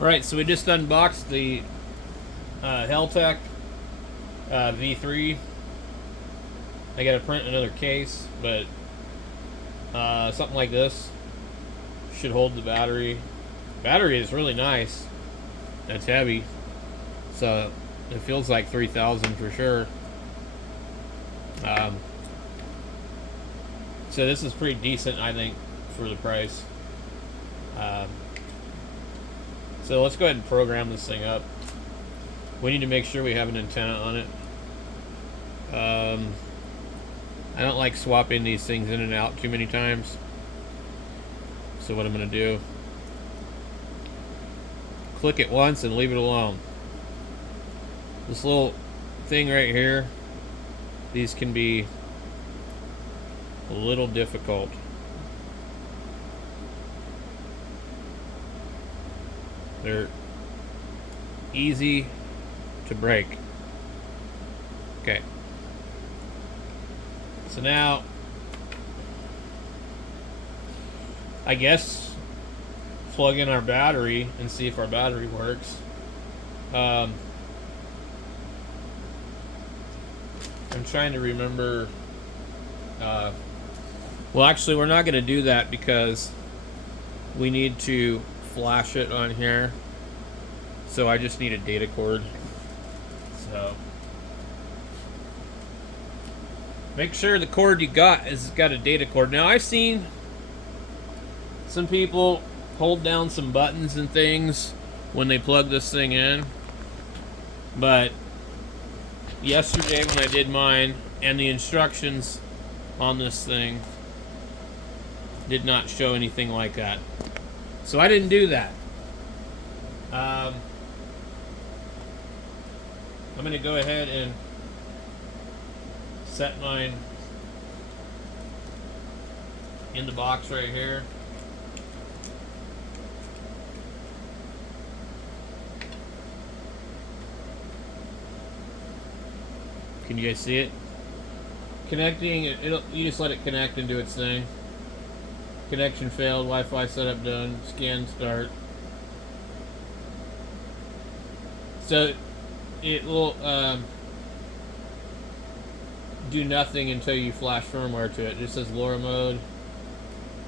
Alright, so we just unboxed the Heltec V3. I gotta print another case, but something like this should hold the battery. Battery is really nice. It's heavy, so it feels like 3,000 for sure. So this is pretty decent, I think, for the price. So let's go ahead and program this thing up. We need to make sure we have an antenna on it. I don't like swapping these things in and out too many times. So what I'm going to do, click it once and leave it alone. This little thing right here, these can be a little difficult. They're easy to break. Okay. So now, I guess, plug in our battery and see if our battery works. I'm trying to remember. Well, actually, we're not going to do that because we need to flash it on here. So I just need a data cord. So make sure the cord you got has got a data cord. Now, I've seen some people hold down some buttons and things when they plug this thing in, but yesterday when I did mine, and the instructions on this thing did not show anything like that, so I didn't do that. I'm going to go ahead and set mine in the box right here. Can you guys see it? Connecting, you just let it connect and do its thing. Connection failed, Wi-Fi setup done, scan start. So it will do nothing until you flash firmware to it. It just says LoRa mode.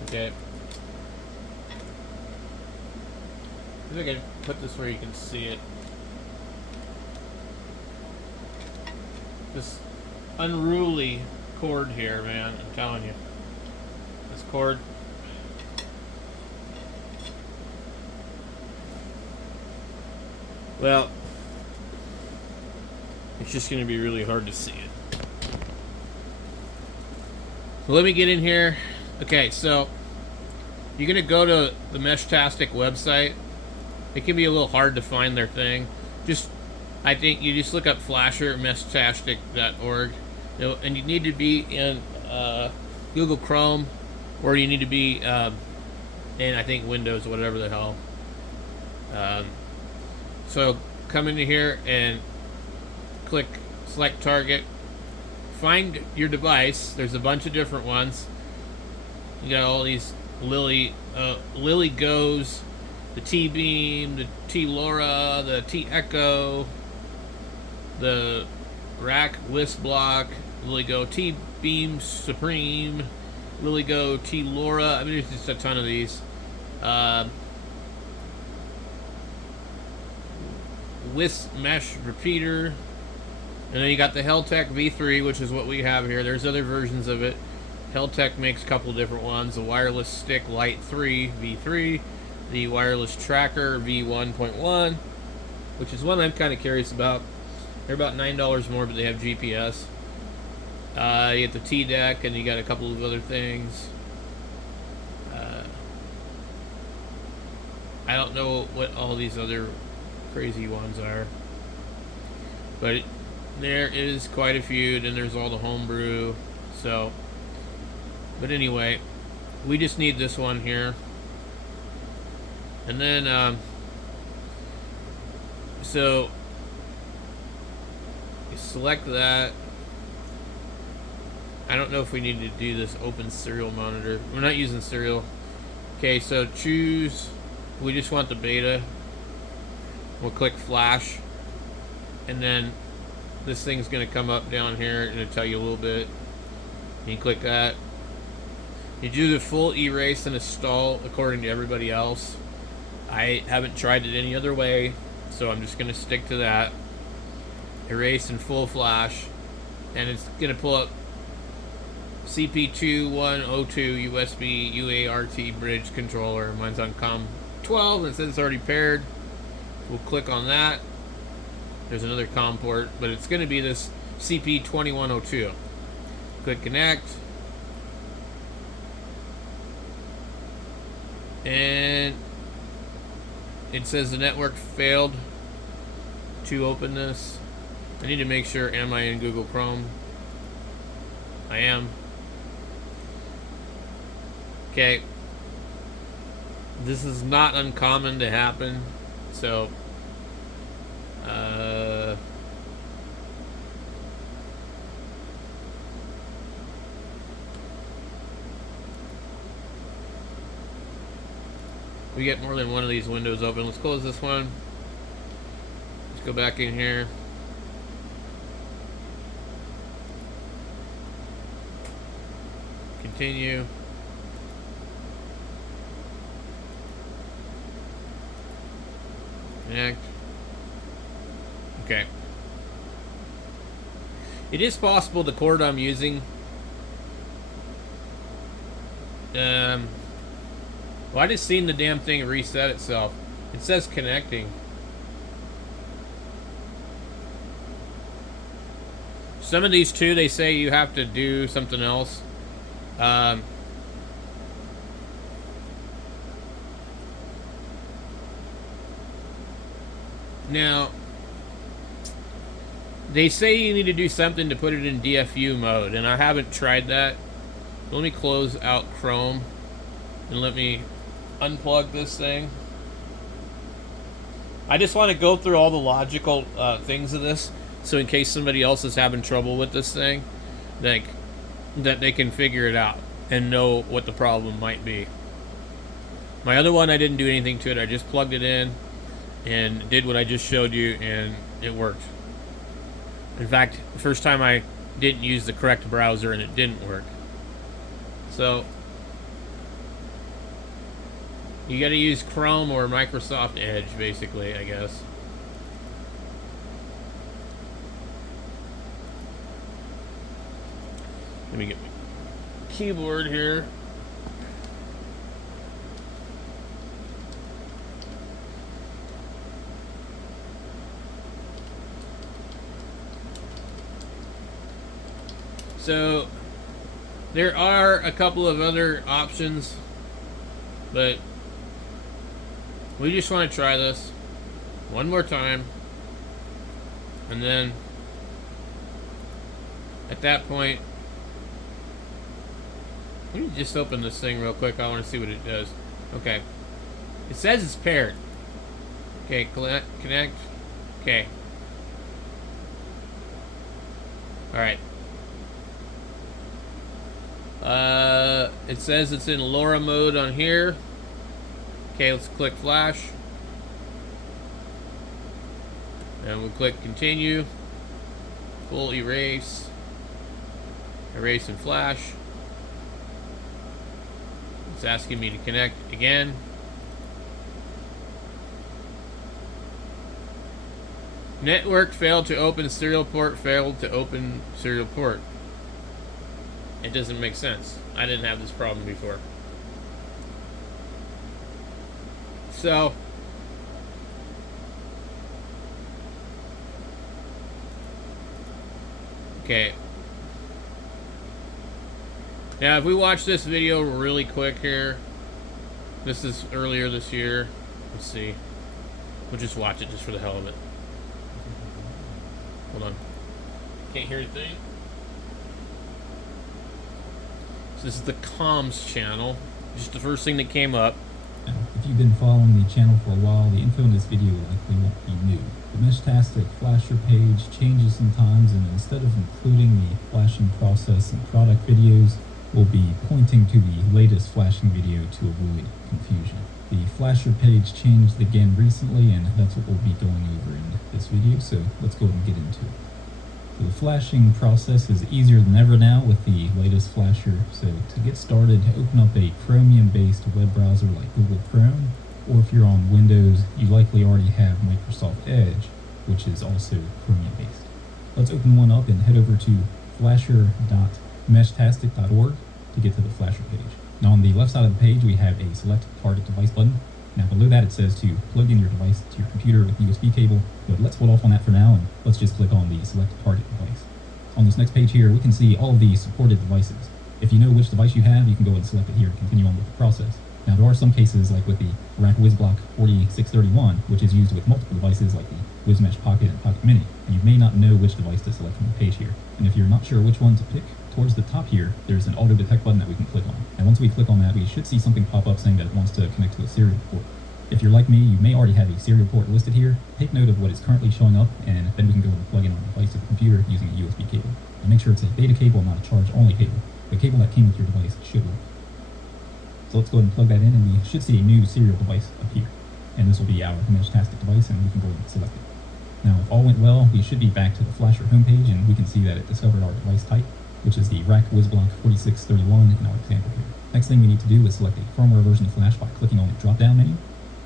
Okay. I think I can put this where you can see it. This unruly cord here, man, I'm telling you. This cord. Well, it's just going to be really hard to see it. So let me get in here. Okay, so you're going to go to the Meshtastic website. It can be a little hard to find their thing. I think you just look up flasher meshtastic.org, and you need to be in Google Chrome, or you need to be in, I think, Windows, whatever the hell. So come into here and click select target. Find your device. There's a bunch of different ones. You got all these Lily Goes, the T-Beam, the T-LoRa, the T-Echo, the Rack Wisp Block, Lily Go T-Beam Supreme, Lily Go T-LoRa. I mean, there's just a ton of these. Wisp Mesh Repeater. And then you got the Heltec V3, which is what we have here. There's other versions of it. Heltec makes a couple different ones. The Wireless Stick Lite 3 V3. The Wireless Tracker V1.1, which is one I'm kind of curious about. They're about $9 more, but they have GPS. You get the T-Deck, and you got a couple of other things. I don't know what all these other crazy ones are, but there is quite a few. Then there's all the homebrew. So, but anyway, we just need this one here. And then, so you select that. I don't know if we need to do this open serial monitor. We're not using serial. Okay, so choose. We just want the beta. We'll click flash, and then this thing's going to come up down here and it'll tell you a little bit. You click that. You do the full erase and install according to everybody else. I haven't tried it any other way, so I'm just going to stick to that. Erase and full flash, and it's going to pull up CP2102 USB UART bridge controller. Mine's on COM 12 and it says it's already paired. We'll click on that. There's another COM port, but it's going to be this CP2102. Click connect. And it says the network failed to open this. I need to make sure, am I in Google Chrome? I am. Okay. This is not uncommon to happen, so we get more than one of these windows open. Let's close this one. Let's go back in here. Continue. Connect. Okay. It is possible the cord I'm using well, I just seen the damn thing reset itself. It says connecting. Some of these too, they say you have to do something else. Now, they say you need to do something to put it in DFU mode, and I haven't tried that. Let me close out Chrome and let me unplug this thing. I just want to go through all the logical things of this, so in case somebody else is having trouble with this thing, that they can figure it out and know what the problem might be. My other one, I didn't do anything to it. I just plugged it in and did what I just showed you, and it worked. In fact, the first time I didn't use the correct browser and it didn't work. So you got to use Chrome or Microsoft Edge, basically, I guess. Let me get my keyboard here. So there are a couple of other options, but we just want to try this one more time, and then at that point, let me just open this thing real quick. I want to see what it does. Okay, it says it's paired. Okay, connect. Okay, all right. It says it's in LoRa mode on here. Okay, let's click flash. And we'll click continue. Full erase. Erase and flash. It's asking me to connect again. Network failed to open serial port, failed to open serial port. It doesn't make sense. I didn't have this problem before. So, okay. Now, if we watch this video really quick here, this is earlier this year. Let's see. We'll just watch it just for the hell of it. Hold on. Can't hear anything. So this is the comms channel. Just the first thing that came up. If you've been following the channel for a while, the info in this video likely won't be new. The meshtastic flasher page changes sometimes, and instead of including the flashing process and product videos, we'll be pointing to the latest flashing video to avoid confusion. The flasher page changed again recently, and that's what we'll be going over in this video, so let's go ahead and get into it. So the flashing process is easier than ever now with the latest flasher. So to get started, open up a Chromium-based web browser like Google Chrome, or if you're on Windows, you likely already have Microsoft Edge, which is also Chromium-based. Let's open one up and head over to flasher.meshtastic.org to get to the flasher page. Now on the left side of the page, we have a select target device button. Now below that, it says to plug in your device to your computer with USB cable, but let's hold off on that for now, and let's just click on the select target device. On this next page here, we can see all of the supported devices. If you know which device you have, you can go and select it here and continue on with the process. Now there are some cases, like with the Rack WizBlock 4631, which is used with multiple devices like the WizMesh Pocket and Pocket Mini, and you may not know which device to select from the page here. And if you're not sure which one to pick, towards the top here, there's an auto detect button that we can click on. And once we click on that, we should see something pop up saying that it wants to connect to a serial port. If you're like me, you may already have a serial port listed here. Take note of what is currently showing up, and then we can go and plug in our device to the computer using a USB cable. And make sure it's a data cable, not a charge-only cable. The cable that came with your device should work. So let's go ahead and plug that in, and we should see a new serial device up here. And this will be our meshtastic device, and we can go ahead and select it. Now, if all went well, we should be back to the flasher homepage, and we can see that it discovered our device type, which is the Rack WizBlock 4631 in our example here. Next thing we need to do is select a firmware version of Flash by clicking on the drop-down menu.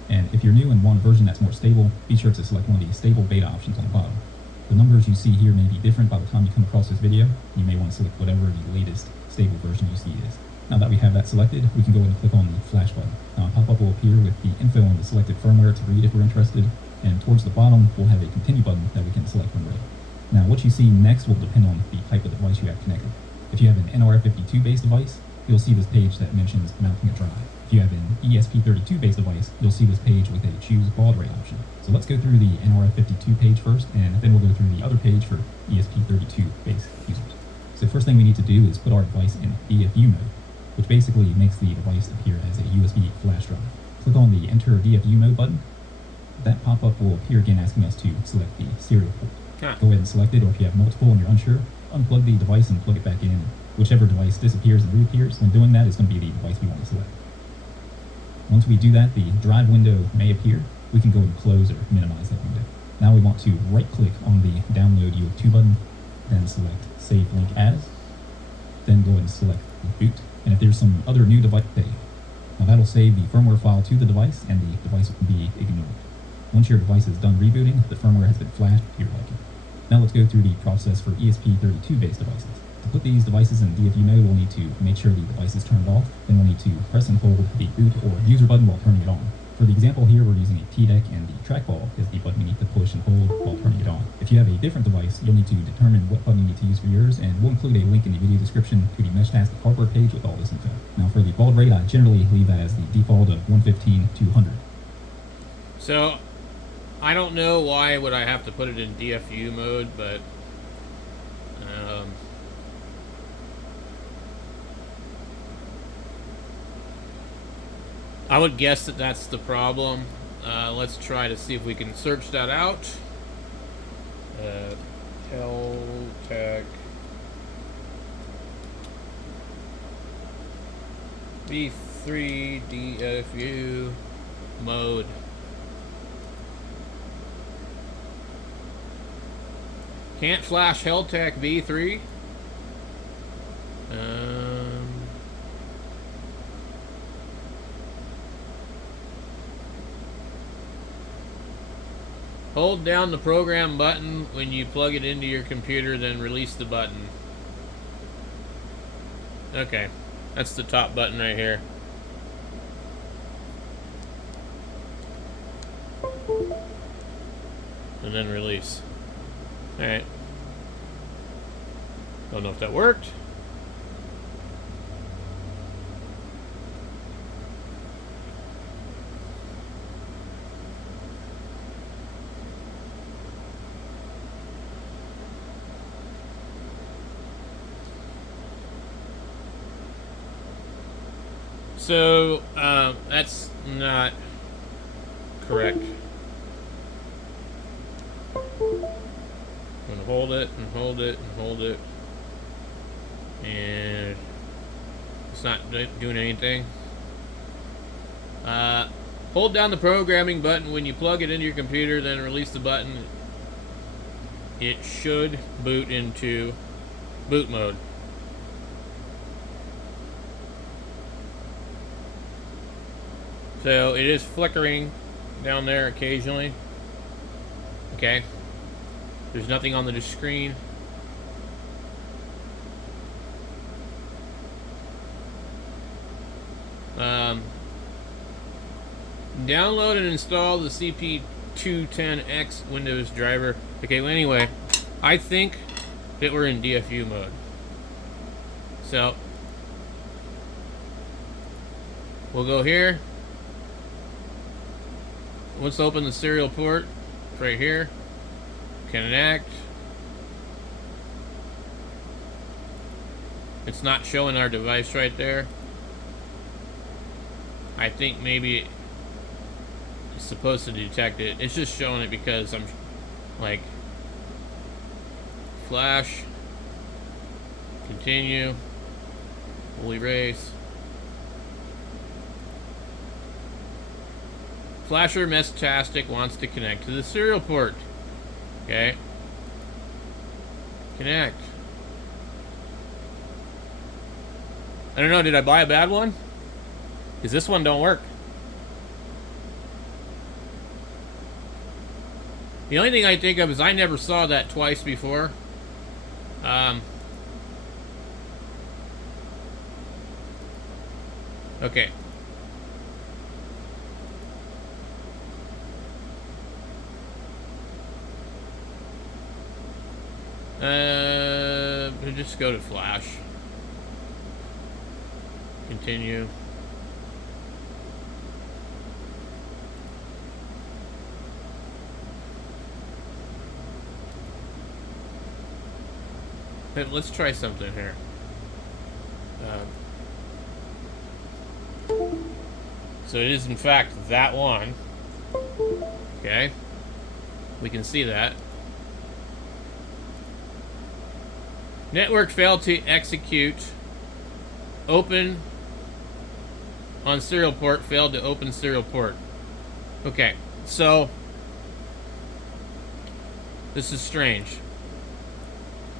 And if you're new and want a version that's more stable, be sure to select one of the stable beta options on the bottom. The numbers you see here may be different by the time you come across this video. You may want to select whatever the latest stable version you see is. Now that we have that selected, we can go ahead and click on the flash button. Now a pop-up will appear with the info on the selected firmware to read if we're interested, and towards the bottom we'll have a continue button that we can select when ready. Now what you see next will depend on the type of device you have connected. If you have an NRF52 based device, you'll see this page that mentions mounting a drive. If you have an ESP32 based device, you'll see this page with a choose baud rate option. So let's go through the NRF52 page first, and then we'll go through the other page for ESP32 based users. So first thing we need to do is put our device in DFU mode, which basically makes the device appear as a USB flash drive. Click on the Enter DFU mode button. That pop-up will appear again asking us to select the serial port. Go ahead and select it, or if you have multiple and you're unsure, unplug the device and plug it back in. Whichever device disappears and reappears, when doing that, it's going to be the device we want to select. Once we do that, the drive window may appear. We can go and close or minimize that window. Now we want to right-click on the Download UF2 button, then select Save Link As, then go and select Boot. And if there's some other new device, now that'll save the firmware file to the device, and the device will be ignored. Once your device is done rebooting, the firmware has been flashed to your liking. Now let's go through the process for ESP32 based devices. To put these devices in DFU mode, we'll need to make sure the device is turned off. Then we'll need to press and hold the boot or user button while turning it on. For the example here, we're using a TDEC, and the trackball is the button we need to push and hold while turning it on. If you have a different device, you'll need to determine what button you need to use for yours, and we'll include a link in the video description to the meshtastic hardware page with all this info. Now for the baud rate, I generally leave that as the default of 115/200. So, I don't know why would I have to put it in DFU mode, but I would guess that that's the problem. Let's try to see if we can search that out. Heltec V3 DFU mode. Can't flash Heltec V3. Hold down the program button when you plug it into your computer, then release the button. Okay, that's the top button right here. And then release. Alright. Don't know if that worked. So, that's not correct. I'm gonna hold it and hold it and hold it, and it's not doing anything. hold down the programming button when you plug it into your computer, then release the button. It should boot into boot mode. So it is flickering down there occasionally. Okay. There's nothing on the screen. Download and install the CP210X Windows driver. Okay, well, anyway, I think that we're in DFU mode. So, we'll go here. Let's open the serial port right here. Connect. It's not showing our device right there. I think maybe it's supposed to detect it. It's just showing it because I'm like flash, continue, we'll erase. Flasher meshtastic wants to connect to the serial port. Okay. Connect. I don't know, did I buy a bad one? Because this one don't work. The only thing I think of is I never saw that twice before. Okay. Just go to flash. Continue. Let's try something here. So it is in fact that one. Okay. We can see that. Network failed to execute. Open on serial port, failed to open serial port. Okay, so this is strange.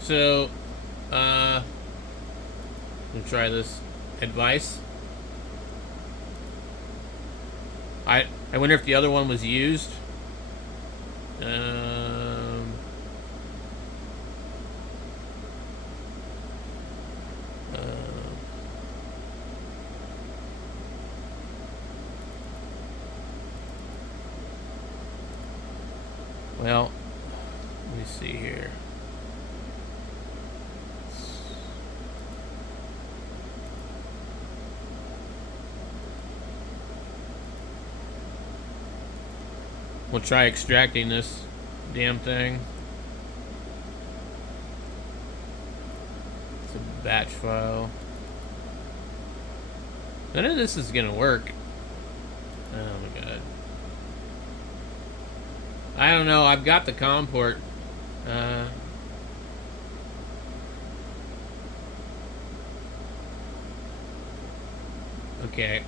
So, let me try this advice. I wonder if the other one was used. Well, let me see here. We'll try extracting this damn thing. It's a batch file. None of this is gonna work. Oh my god. I don't know, I've got the COM port. Okay.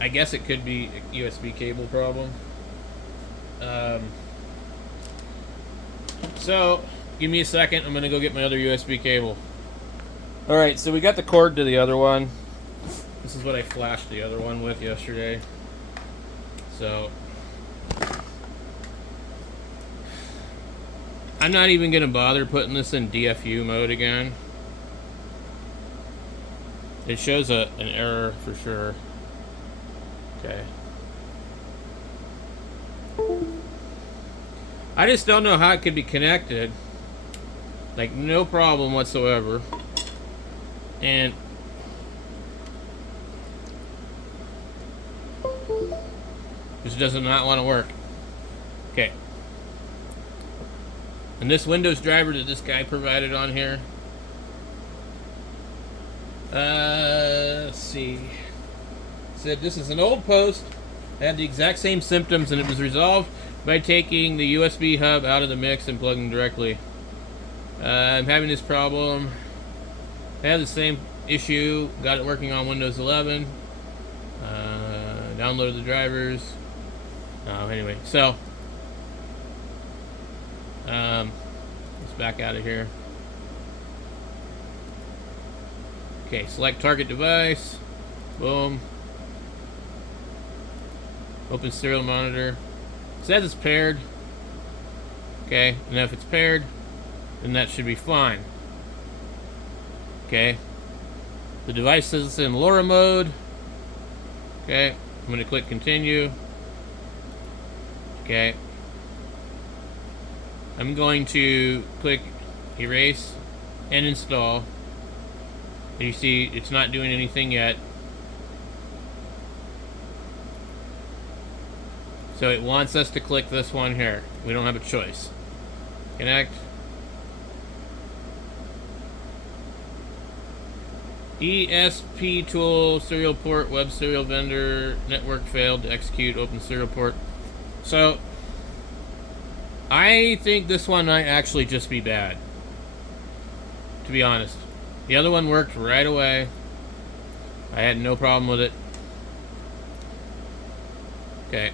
I guess it could be a USB cable problem. So, give me a second, I'm gonna go get my other USB cable. Alright, so we got the cord to the other one. This is what I flashed the other one with yesterday. So, I'm not even gonna bother putting this in DFU mode again. It shows an error for sure. Okay. I just don't know how it could be connected. Like, no problem whatsoever. And this does not want to work. Okay. And this Windows driver that this guy provided on here. Let's see. Said this is an old post. Had the exact same symptoms, and it was resolved by taking the USB hub out of the mix and plugging directly. I'm having this problem. I had the same issue. Got it working on Windows 11. Download the drivers. Anyway, so let's back out of here. Okay, select target device. Boom. Open serial monitor. It says it's paired. Okay, and if it's paired, then that should be fine. Okay. The device says it's in LoRa mode. Okay, I'm going to click continue. Okay. I'm going to click erase and install. And you see it's not doing anything yet. So it wants us to click this one here. We don't have a choice. Connect. ESP tool, serial port, web serial vendor, network failed to execute, open serial port. So I think this one might actually just be bad, to be honest. The other one worked right away. I had no problem with it. Okay.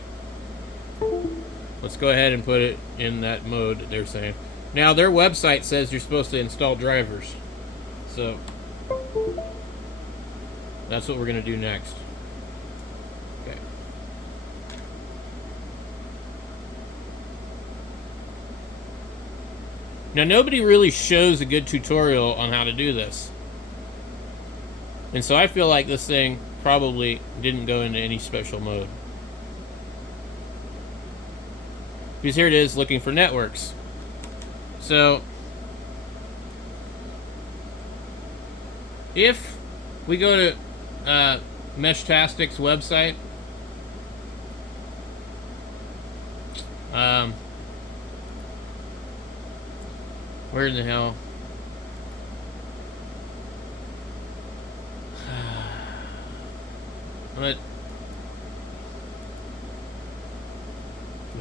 Let's go ahead and put it in that mode that they're saying. Now, their website says you're supposed to install drivers. So that's what we're going to do next. Okay. Now, nobody really shows a good tutorial on how to do this. And so I feel like this thing probably didn't go into any special mode. Because here it is looking for networks. So if we go to Meshtastic's website, where in the hell?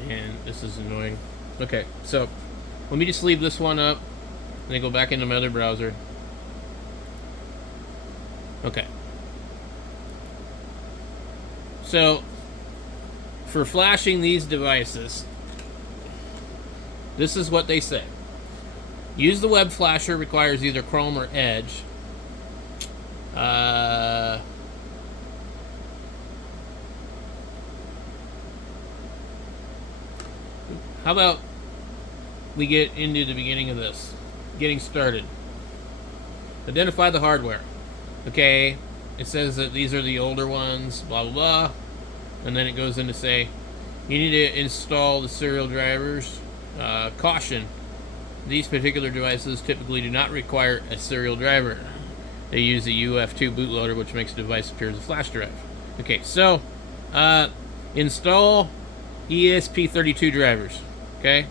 Man, this is annoying. Okay, so let me just leave this one up and then go back into my other browser. Okay. So for flashing these devices, this is what they say. Use the web flasher, requires either Chrome or Edge. How about we get into the beginning of this? Getting started. Identify the hardware. Okay, it says that these are the older ones, blah, blah, blah. And then it goes in to say, you need to install the serial drivers. Caution, these particular devices typically do not require a serial driver. They use a UF2 bootloader, which makes the device appear as a flash drive. Okay, so install ESP32 drivers. Okay,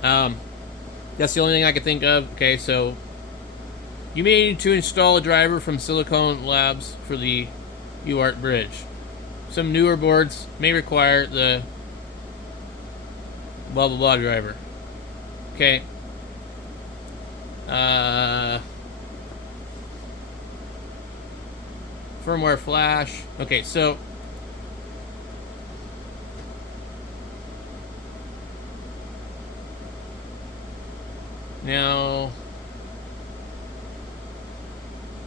that's the only thing I could think of. Okay, so you may need to install a driver from Silicon Labs for the UART bridge. Some newer boards may require the blah blah blah driver. Okay. Firmware flash. Okay, so now,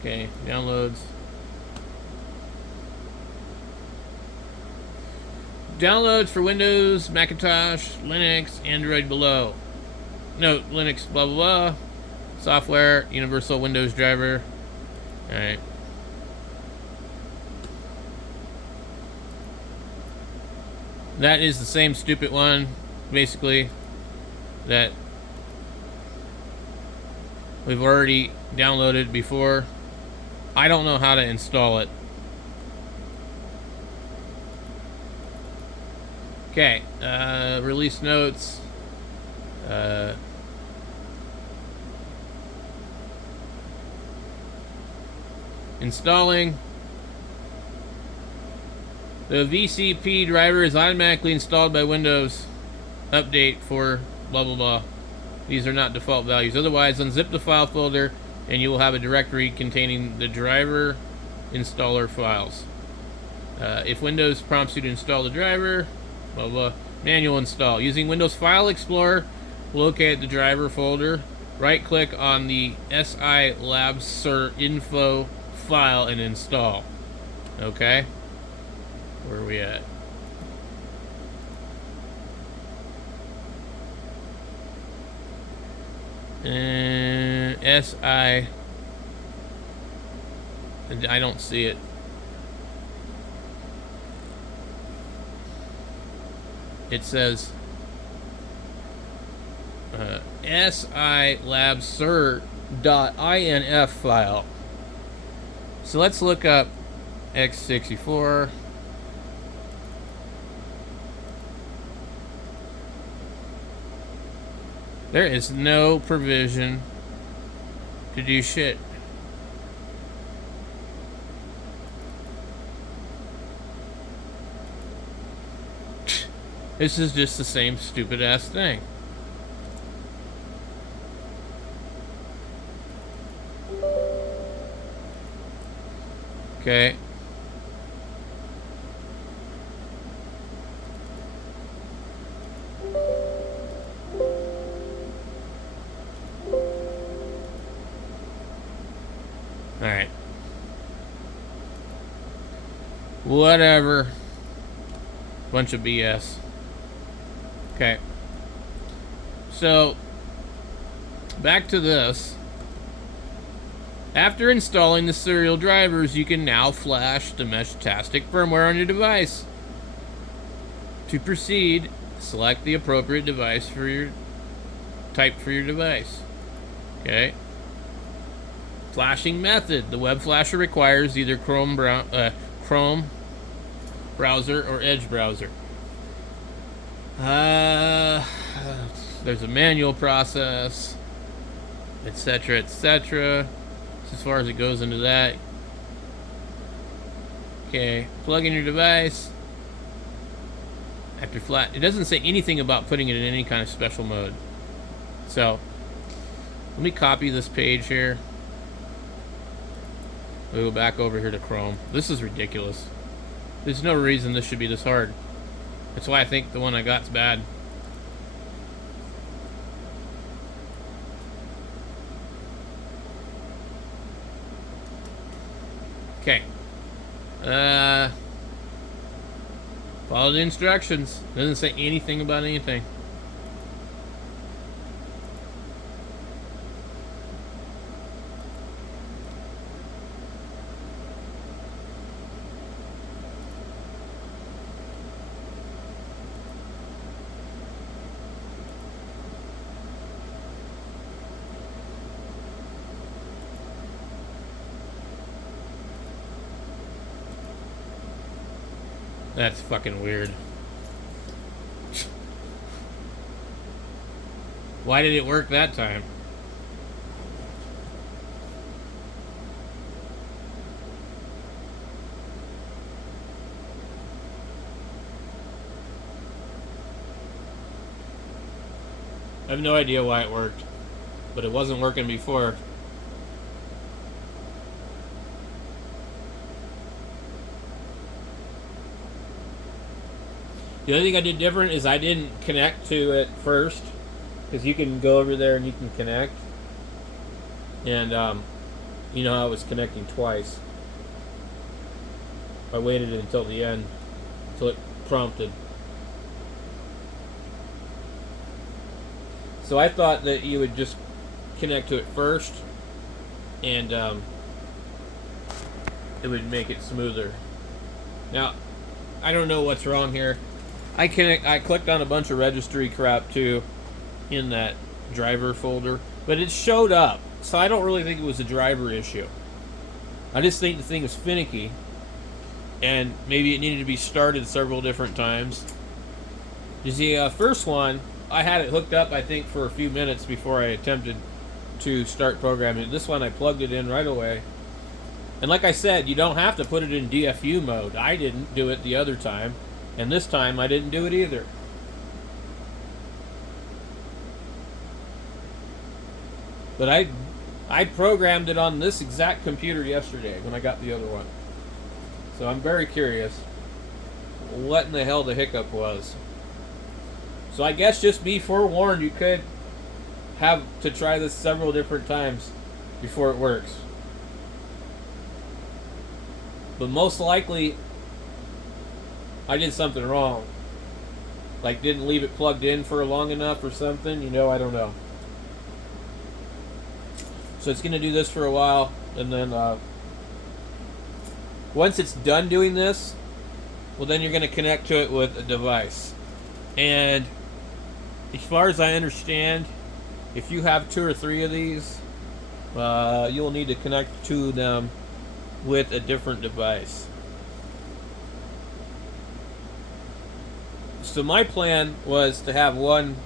okay, downloads. Downloads for Windows, Macintosh, Linux, Android below. No, Linux, blah, blah, blah. Software, Universal Windows driver. Alright. That is the same stupid one, basically, that we've already downloaded before. I don't know how to install it. Okay, release notes. Installing. The VCP driver is automatically installed by Windows. Update for blah blah blah. These are not default values. Otherwise, unzip the file folder and you will have a directory containing the driver installer files. If Windows prompts you to install the driver, blah blah. Manual install. Using Windows File Explorer, locate the driver folder. Right-click on the SI Labs Cert info file and install. Okay? Where are we at? SI. I don't see it. It says SI Labs Cert.inf file. So let's look up x64. There is no provision to do shit. This is just the same stupid ass thing. Okay. Alright. Whatever. Bunch of BS. Okay. So, back to this. After installing the serial drivers, you can now flash the meshtastic firmware on your device. To proceed, select the appropriate device for your type for your device. Okay. Flashing method. The web flasher requires either Chrome browser or Edge browser. There's a manual process, etc., etc. As far as it goes into that. Okay, plug in your device. After flat, it doesn't say anything about putting it in any kind of special mode. So, let me copy this page here. We'll go back over here to Chrome. This is ridiculous. There's no reason this should be this hard. That's why I think the one I got's bad. Okay. Follow the instructions. Doesn't say anything about anything. That's fucking weird. Why did it work that time? I have no idea why it worked, but it wasn't working before. The only thing I did different is I didn't connect to it first, because you can go over there and you can connect. And you know how I was connecting twice. I waited until the end, until it prompted. So I thought that you would just connect to it first, and it would make it smoother. Now, I don't know what's wrong here. I clicked on a bunch of registry crap too in that driver folder, but it showed up, so I don't really think it was a driver issue. I just think the thing was finicky, and maybe it needed to be started several different times. You see, first one, I had it hooked up, I think, for a few minutes before I attempted to start programming. This one, I plugged it in right away. And like I said, you don't have to put it in DFU mode. I didn't do it the other time. And this time, I didn't do it either. But I programmed it on this exact computer yesterday when I got the other one. So I'm very curious. what in the hell the hiccup was. So I guess just be forewarned, you could have to try this several different times before it works. But most likely, I did something wrong. Like, didn't leave it plugged in for long enough or something. I don't know. So it's going to do this for a while. And then once it's done doing this, well, then you're going to connect to it with a device. And as far as I understand, if you have 2 or 3 of these, you'll need to connect to them with a different device. So my plan was to have one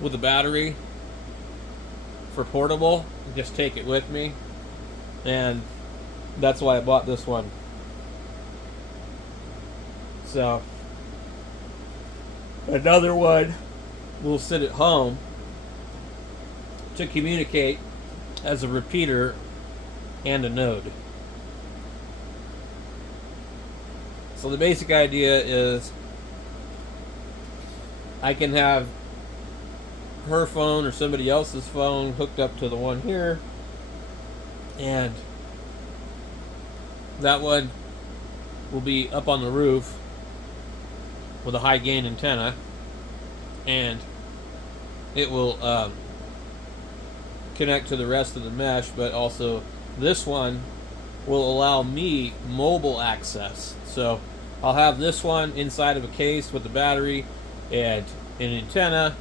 with a battery for portable, and just take it with me, and that's why I bought this one. So another one will sit at home to communicate as a repeater and a node. So the basic idea is I can have her phone or somebody else's phone hooked up to the one here, and that one will be up on the roof with a high gain antenna, and it will connect to the rest of the mesh, but also this one will allow me mobile access. So I'll have this one inside of a case with the battery and an antenna,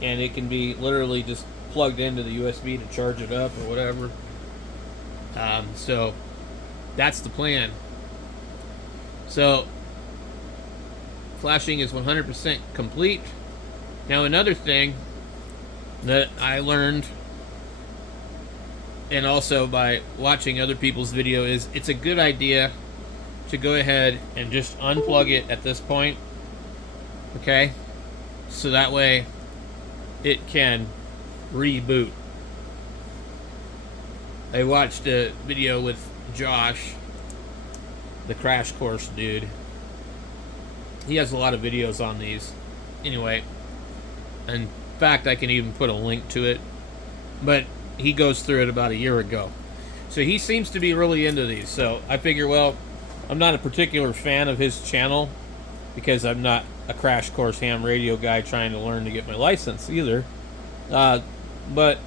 and it can be literally just plugged into the USB to charge it up or whatever. So that's the plan. So flashing is 100% complete. Now another thing that I learned, and also by watching other people's video, is it's a good idea to go ahead and just unplug it at this point. Okay? So that way it can reboot. I watched a video with Josh, the crash course dude. He has a lot of videos on these. Anyway, in fact, I can even put a link to it. But he goes through it about a year ago. So he seems to be really into these. So I figure, well, I'm not a particular fan of his channel because I'm not a crash course ham radio guy trying to learn to get my license either. But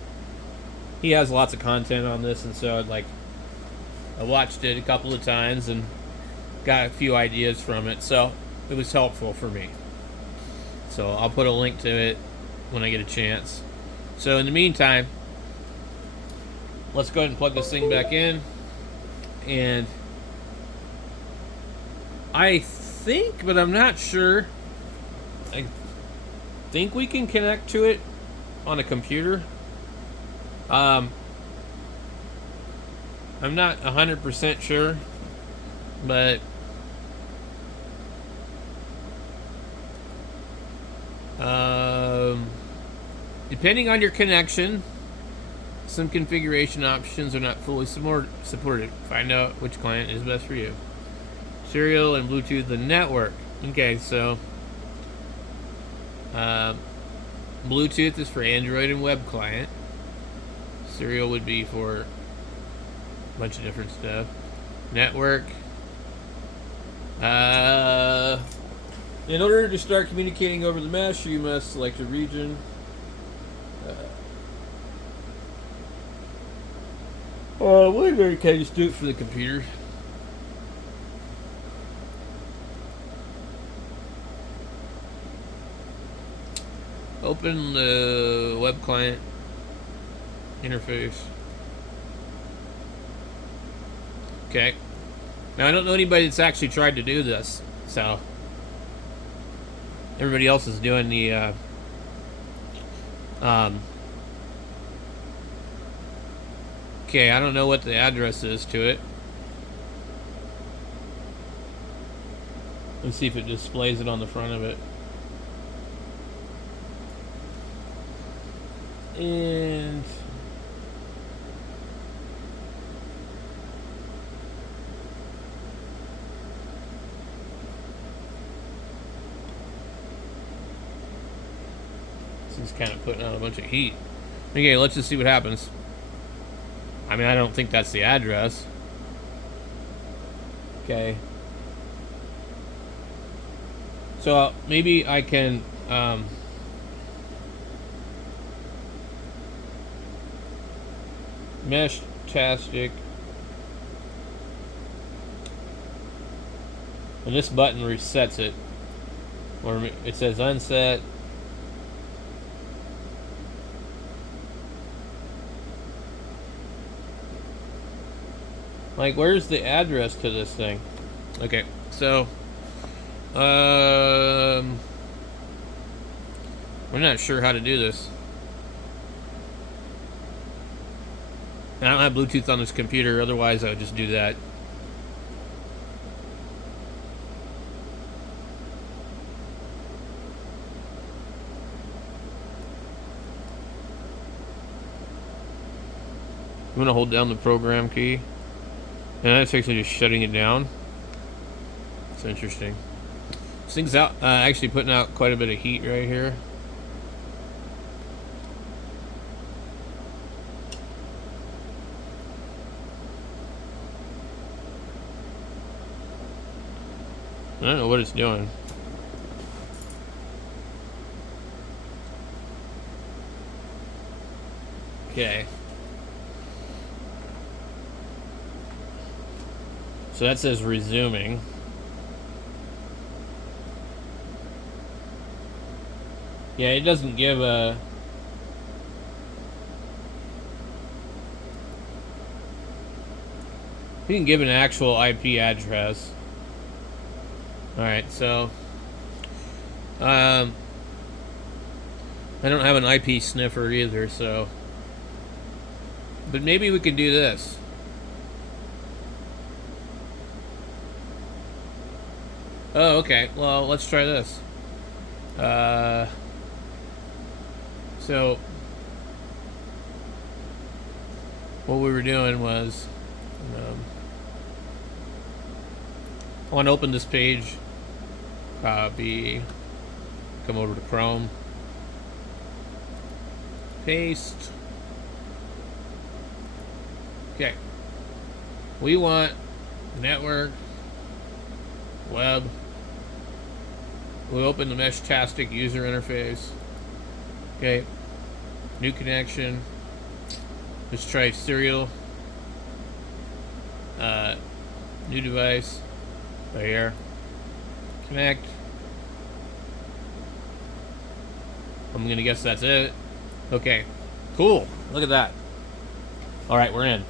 he has lots of content on this, and so I watched it a couple of times and got a few ideas from it. So it was helpful for me. So I'll put a link to it when I get a chance. So in the meantime, let's go ahead and plug this thing back in. And I think, but I'm not sure, I think we can connect to it on a computer. I'm not 100% sure, but depending on your connection, some configuration options are not fully supported. Find out which client is best for you. Serial and Bluetooth the network. Okay, so Bluetooth is for Android and web client. Serial would be for a bunch of different stuff. Network. In order to start communicating over the mesh, you must select a region. Whatever, can I just do it for the computer? Open the web client interface. Okay. Now I don't know anybody that's actually tried to do this, so everybody else is doing the okay, I don't know what the address is to it. Let's see if it displays it on the front of it. And This is kind of putting out a bunch of heat. Okay, let's just see what happens. I mean, I don't think that's the address. Okay. So maybe I can meshtastic, and this button resets it, or it says unset. Like, where's the address to this thing? Okay, so we're not sure how to do this. I don't have Bluetooth on this computer, otherwise I would just do that. I'm gonna hold down the program key, and that's actually just shutting it down. It's interesting. This thing's out, actually putting out quite a bit of heat right here. I don't know what it's doing. Okay. So that says resuming. Yeah, it doesn't give a... You can give an actual IP address. Alright, so... I don't have an IP sniffer either, so... But maybe we could do this. Oh, okay. Well, let's try this. So what we were doing was, I want to open this page. Copy. Come over to Chrome. Paste. Okay. We want network, web. We open the meshtastic user interface. Okay. New connection. Let's try serial. New device. Right here. Connect. I'm gonna guess that's it. Okay. Cool. Look at that. Alright, we're in.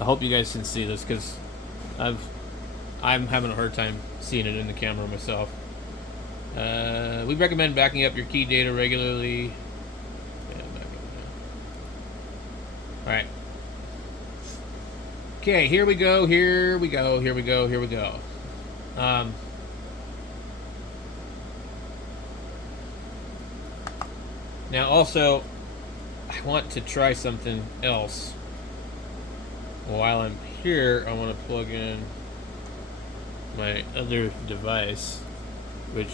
I hope you guys can see this, because I'm having a hard time seeing it in the camera myself. We recommend backing up your key data regularly. Alright. Okay, here we go, here we go, here we go, here we go. Now also, I want to try something else. While I'm here, I want to plug in my other device, which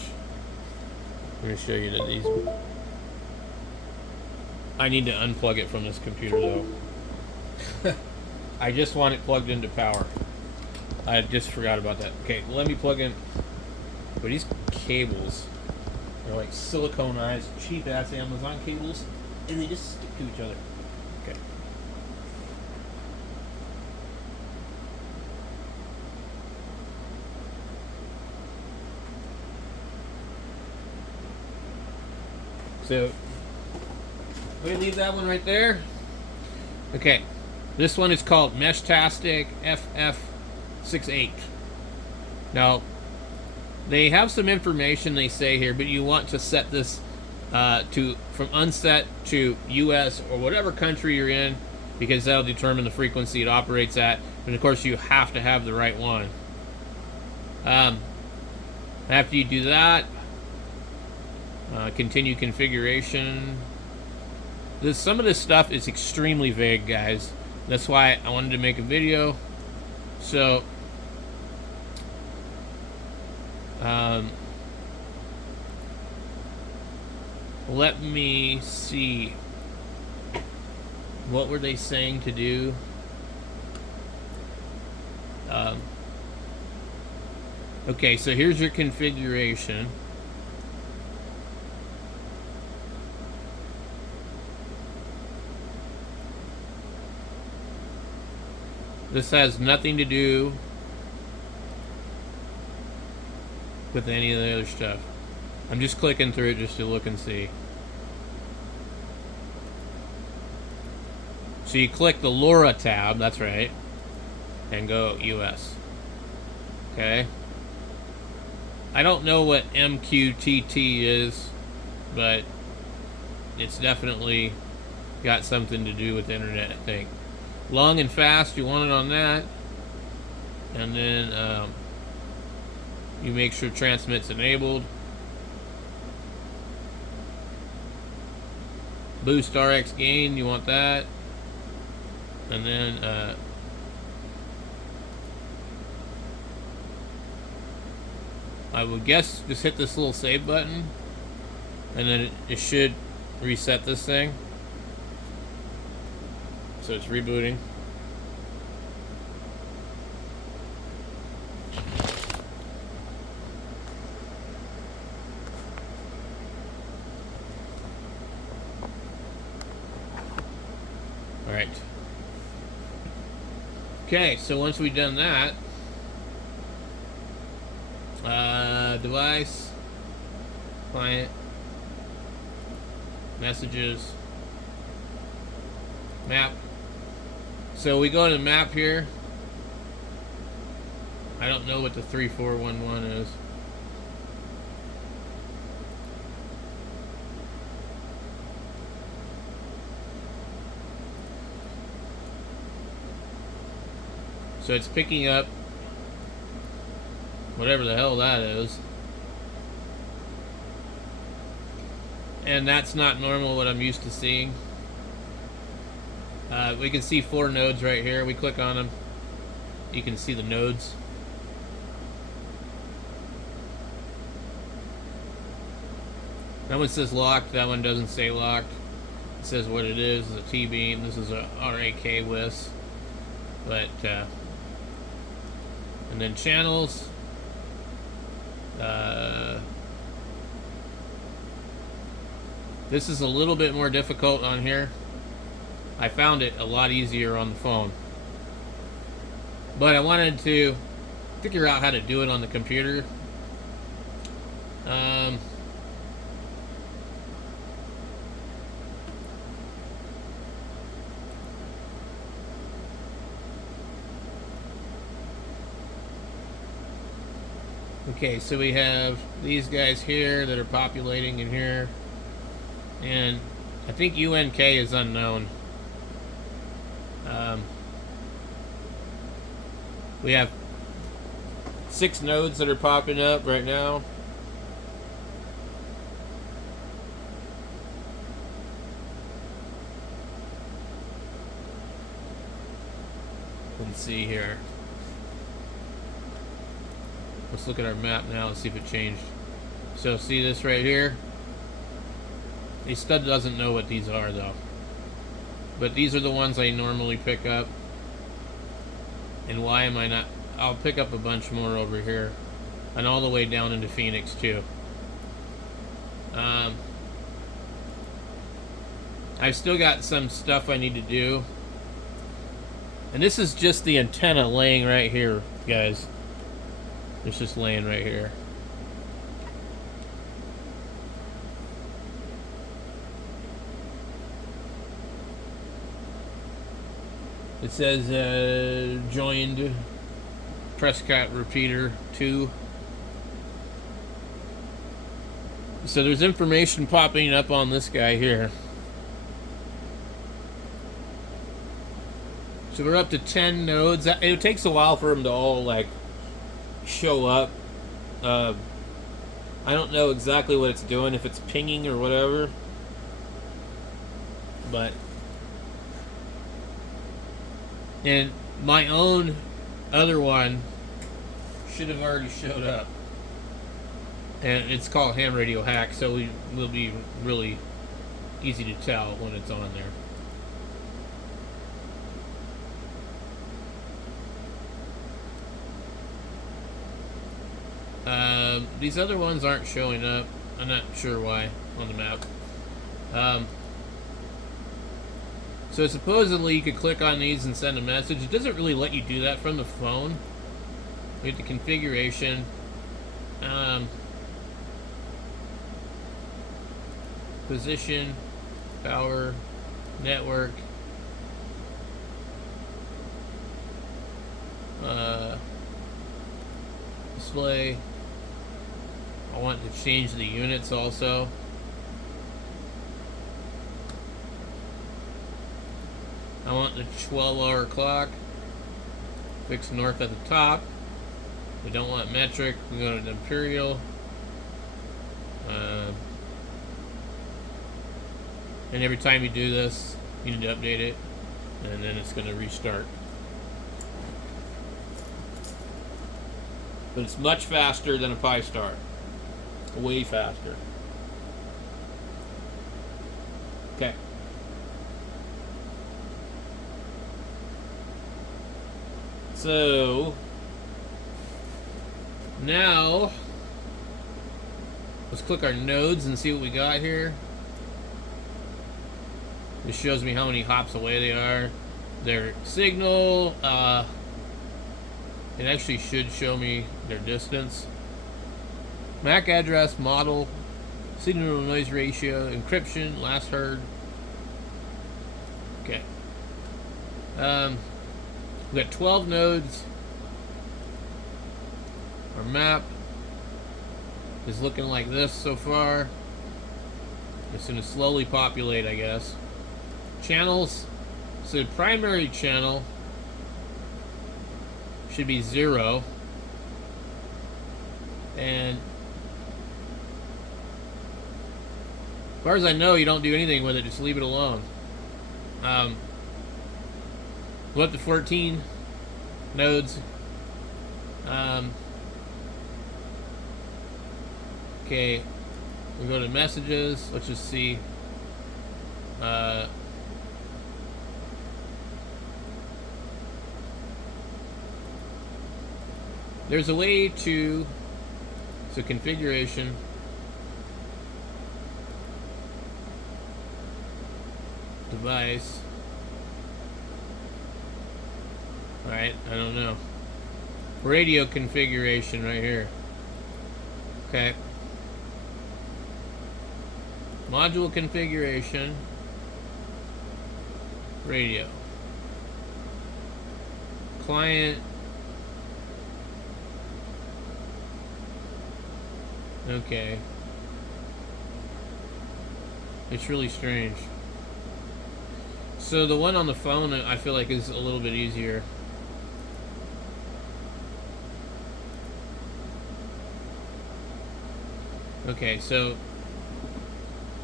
I'm going to show you that these... I need to unplug it from this computer though. I just want it plugged into power. I just forgot about that. Okay, let me plug in. But these cables are like siliconized, cheap ass Amazon cables, and they just stick to each other. Okay. So we leave that one right there. Okay, this one is called Meshtastic FF68. Now, they have some information they say here, but you want to set this from unset to US or whatever country you're in, because that'll determine the frequency it operates at. And of course, you have to have the right one. After you do that, continue configuration. Some of this stuff is extremely vague, guys. That's why I wanted to make a video. So, Let me see. What were they saying to do? Okay, so here's your configuration. This has nothing to do with any of the other stuff. I'm just clicking through it just to look and see. So you click the LoRa tab, that's right, and go US. Okay. I don't know what MQTT is, but it's definitely got something to do with the internet, I think. Long and fast, you want it on that. And then you make sure transmit's enabled. Boost RX gain, you want that. And then I would guess just hit this little save button, and then it should reset this thing. So it's rebooting. All right. Okay, so once we've done that, device, client, messages, map. So we go to map here. I don't know what the 3411 is. So it's picking up whatever the hell that is. And that's not normal what I'm used to seeing. We can see 4 nodes right here. We click on them. You can see the nodes. That one says locked. That one doesn't say locked. It says what it is. It's a T-beam. This is a RAK WIS. But, and then channels. This is a little bit more difficult on here. I found it a lot easier on the phone. But I wanted to figure out how to do it on the computer. Okay, so we have these guys here that are populating in here. And I think UNK is unknown. We have 6 nodes that are popping up right now. Let's see here. Let's look at our map now and see if it changed. So see this right here? He still doesn't know what these are though. But these are the ones I normally pick up. And why am I not? I'll pick up a bunch more over here. And all the way down into Phoenix too. I've still got some stuff I need to do. And this is just the antenna laying right here, guys. It's just laying right here. It says joined Prescott repeater 2. So there's information popping up on this guy here. So we're up to 10 nodes. It takes a while for them to all like show up. I don't know exactly what it's doing, if it's pinging or whatever. But and my own other one should have already showed up. And it's called ham radio hack, so it will be really easy to tell when it's on there. These other ones aren't showing up. I'm not sure why on the map. So supposedly you could click on these and send a message. It doesn't really let you do that from the phone. We have the configuration. Position, power, network, display. I want to change the units also. I want the 12-hour clock. Fix north at the top. We don't want metric. We go to the imperial. And every time you do this, you need to update it, and then it's going to restart. But it's much faster than a Pi Star. Way faster. Okay. So now let's click our nodes and see what we got here. This shows me how many hops away they are. Their signal, it actually should show me their distance. MAC address, model, signal to noise ratio, encryption, last heard. Okay. We got 12 nodes. Our map is looking like this so far. It's going to slowly populate, I guess. Channels. So the primary channel should be 0. And as far as I know, you don't do anything with it. Just leave it alone. Go up to 14 nodes. Okay, we go to messages. Let's just see. There's a way to, so configuration, device. Alright, I don't know. Radio configuration right here. Okay. Module configuration. Radio. Client. Okay. It's really strange. So the one on the phone I feel like is a little bit easier. Okay, so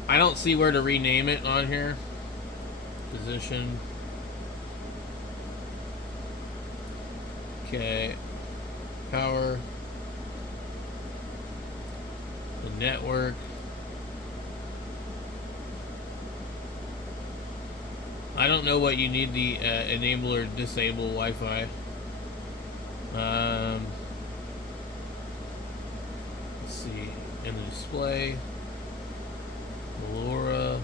I don't see where to rename it on here. Position. Okay. Power. The network. I don't know what you need the enable or disable Wi-Fi. Let's see. In the display. LoRa.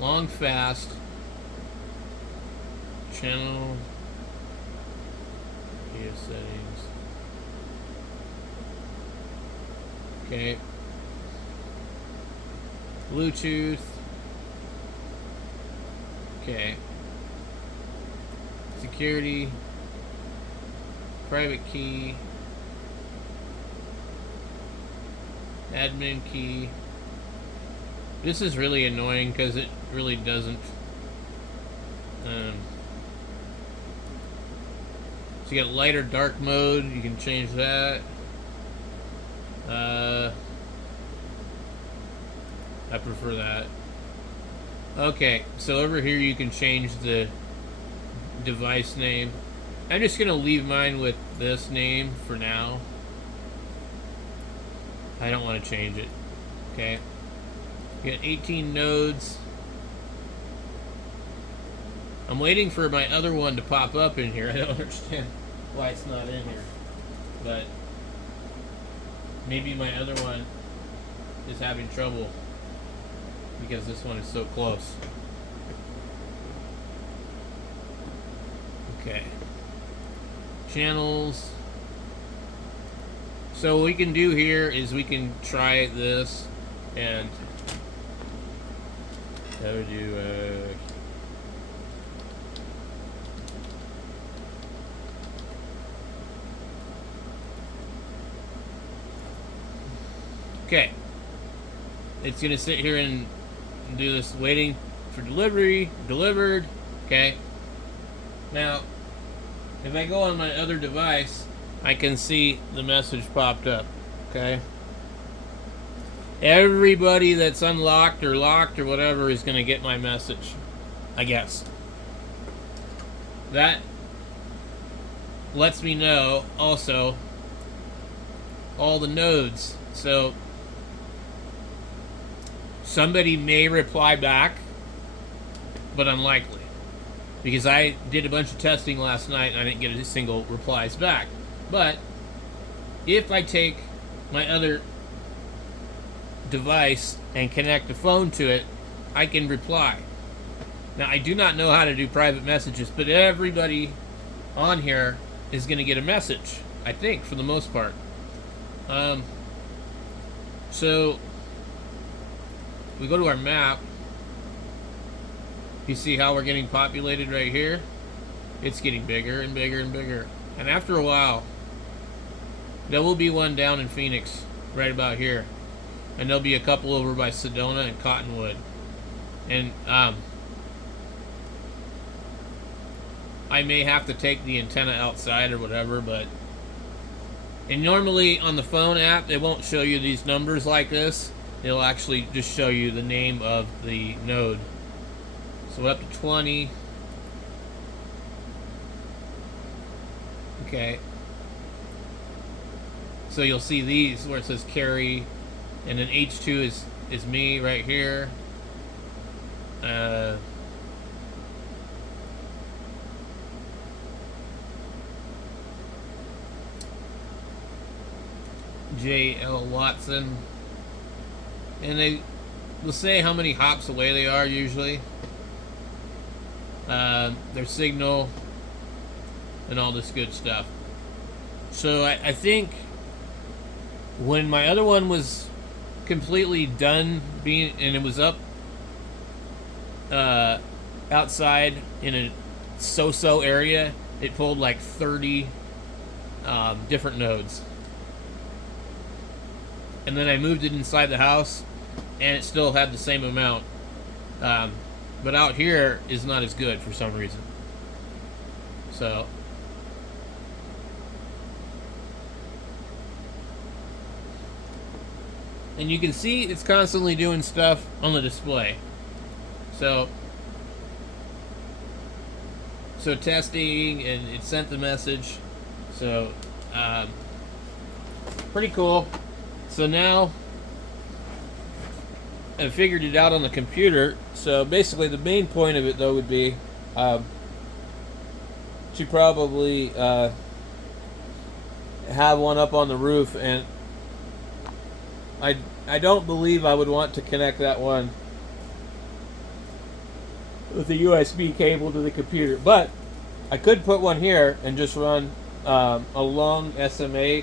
Long fast. Channel. Media settings. Okay. Bluetooth. Okay. Security. Private key. Admin key. This is really annoying because it really doesn't. So you got light or dark mode. You can change that. I prefer that. Okay, so over here you can change the device name. I'm just gonna leave mine with this name for now. I don't want to change it. Okay. We got 18 nodes. I'm waiting for my other one to pop up in here. I don't understand why it's not in here. But maybe my other one is having trouble because this one is so close. Okay. Channels. So what we can do here is we can try this and how would you okay. It's gonna sit here and do this waiting for delivery, delivered. Okay. Now, if I go on my other device, I can see the message popped up. Okay. Everybody that's unlocked or locked or whatever is gonna get my message, I guess. That lets me know also all the nodes. So somebody may reply back, but unlikely. Because I did a bunch of testing last night and I didn't get a single replies back. But if I take my other device and connect the phone to it, I can reply. Now, I do not know how to do private messages, but everybody on here is going to get a message, I think, for the most part. So we go to our map. You see how we're getting populated right here? It's getting bigger and bigger and bigger. And after a while, there will be one down in Phoenix, right about here. And there'll be a couple over by Sedona and Cottonwood. And I may have to take the antenna outside or whatever, but... And normally on the phone app, they won't show you these numbers like this. It'll actually just show you the name of the node. So we're up to 20. Okay. So you'll see these where it says carry, and then H2 is me right here. J.L. Watson. And they will say how many hops away they are usually. Their signal and all this good stuff. So I think when my other one was completely done being, and it was up outside in a so-so area, it pulled like 30 different nodes. And then I moved it inside the house, and it still had the same amount. But out here is not as good for some reason. So and you can see it's constantly doing stuff on the display. So testing, and it sent the message. So pretty cool. So now I figured it out on the computer. So basically the main point of it though would be to probably have one up on the roof, and I don't believe I would want to connect that one with a USB cable to the computer, but I could put one here and just run a long SMA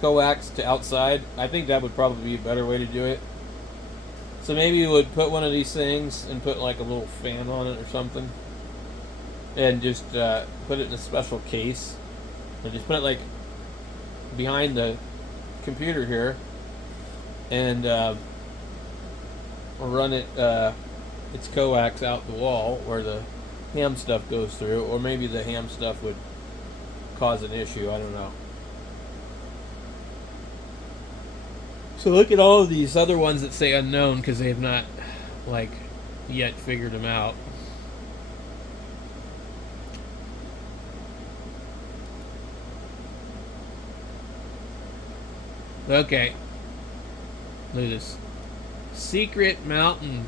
coax to outside. I think that would probably be a better way to do it. So maybe you would put one of these things and put like a little fan on it or something, and just put it in a special case, and just put it like behind the computer here, and run it its coax out the wall where the ham stuff goes through, or maybe the ham stuff would cause an issue. I don't know. So look at all of these other ones that say unknown because they have not, like, yet figured them out. Okay. Look at this. Secret Mountain.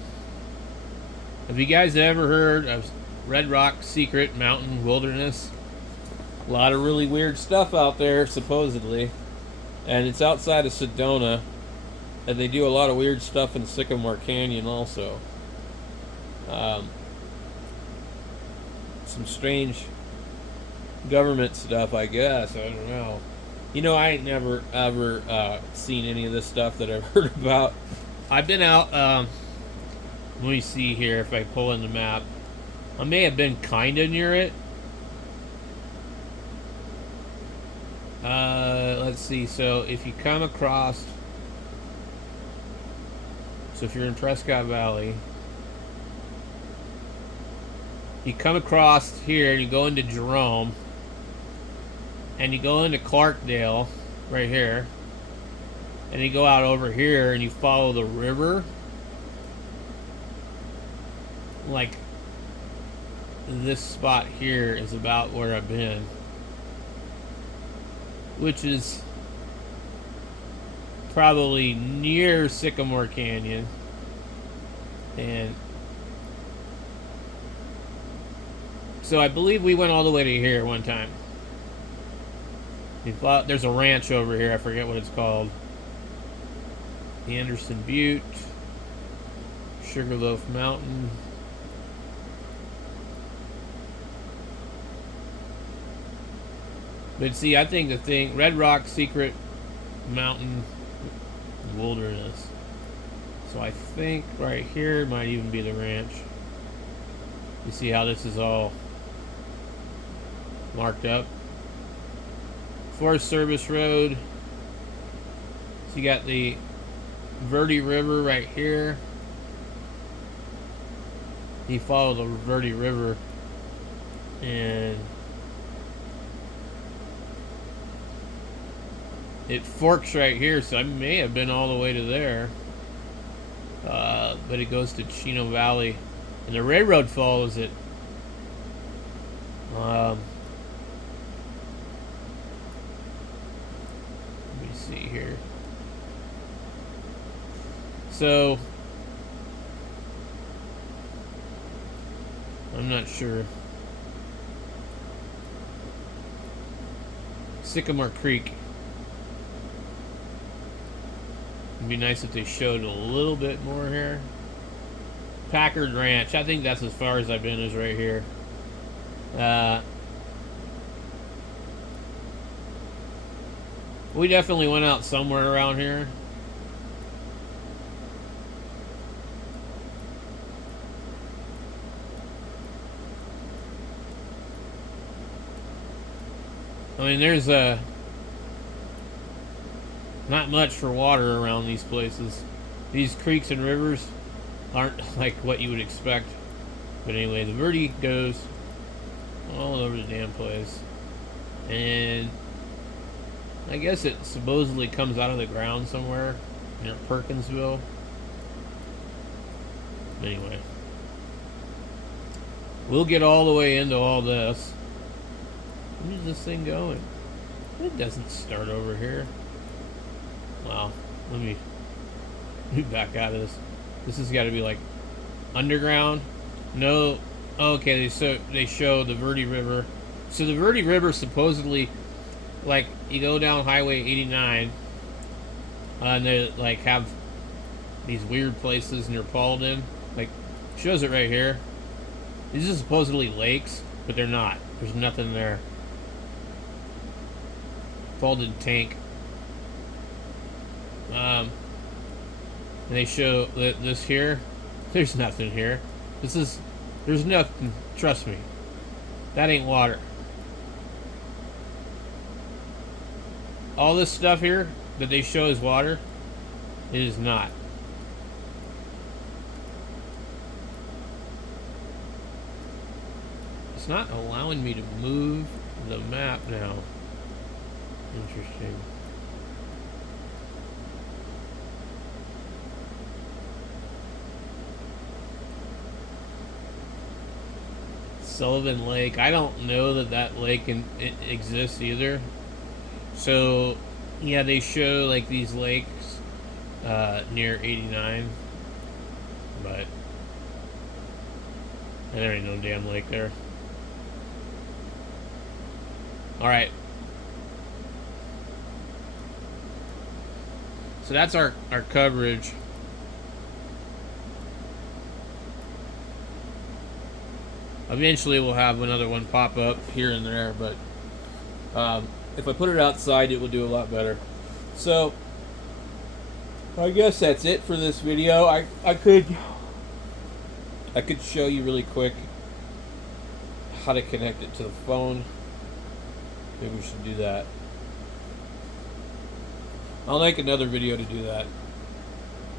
Have you guys ever heard of Red Rock Secret Mountain Wilderness? A lot of really weird stuff out there, supposedly. And it's outside of Sedona. And they do a lot of weird stuff in Sycamore Canyon also. Some strange government stuff, I guess. I don't know. You know, I ain't never ever seen any of this stuff that I've heard about. I've been out. Let me see here if I pull in the map. I may have been kind of near it. Let's see. So if you come across, so if you're in Prescott Valley, you come across here and you go into Jerome, and you go into Clarkdale, right here, and you go out over here and you follow the river, like this spot here is about where I've been, which is probably near Sycamore Canyon. And so I believe we went all the way to here one time. There's a ranch over here, I forget what it's called. The Anderson Butte, Sugarloaf Mountain. But see, I think the thing, Red Rock Secret Mountain Wilderness. So I think right here might even be the ranch. You see how this is all marked up? Forest Service Road. So you got the Verde River right here. You follow the Verde River and it forks right here, so I may have been all the way to there. But it goes to Chino Valley, and the railroad follows it. Let me see here. So I'm not sure. Sycamore Creek. It'd be nice if they showed a little bit more here. Packard Ranch. I think that's as far as I've been, is right here. We definitely went out somewhere around here. I mean, there's not much for water around these places. These creeks and rivers aren't like what you would expect. But anyway, the Verde goes all over the damn place. And I guess it supposedly comes out of the ground somewhere near Perkinsville. Anyway, we'll get all the way into all this. Where's this thing going? It doesn't start over here. Wow, let me back out of this. This has got to be like underground. No, okay. They show the Verde River. So the Verde River supposedly, like, you go down Highway 89, and they like have these weird places near Paulden. Like, shows it right here. These are supposedly lakes, but they're not. There's nothing there. Paulden Tank. And they show this here. There's nothing here. There's nothing. Trust me. That ain't water. All this stuff here that they show as water, it is not. It's not allowing me to move the map now. Interesting. Sullivan Lake. I don't know that lake it exists either. So Yeah, they show like these lakes near 89, but there ain't no damn lake there. All right. So that's our coverage. Eventually we'll have another one pop up here and there, but if I put it outside, it will do a lot better. So I guess that's it for this video. I could show you really quick how to connect it to the phone. Maybe we should do that. I'll make another video to do that.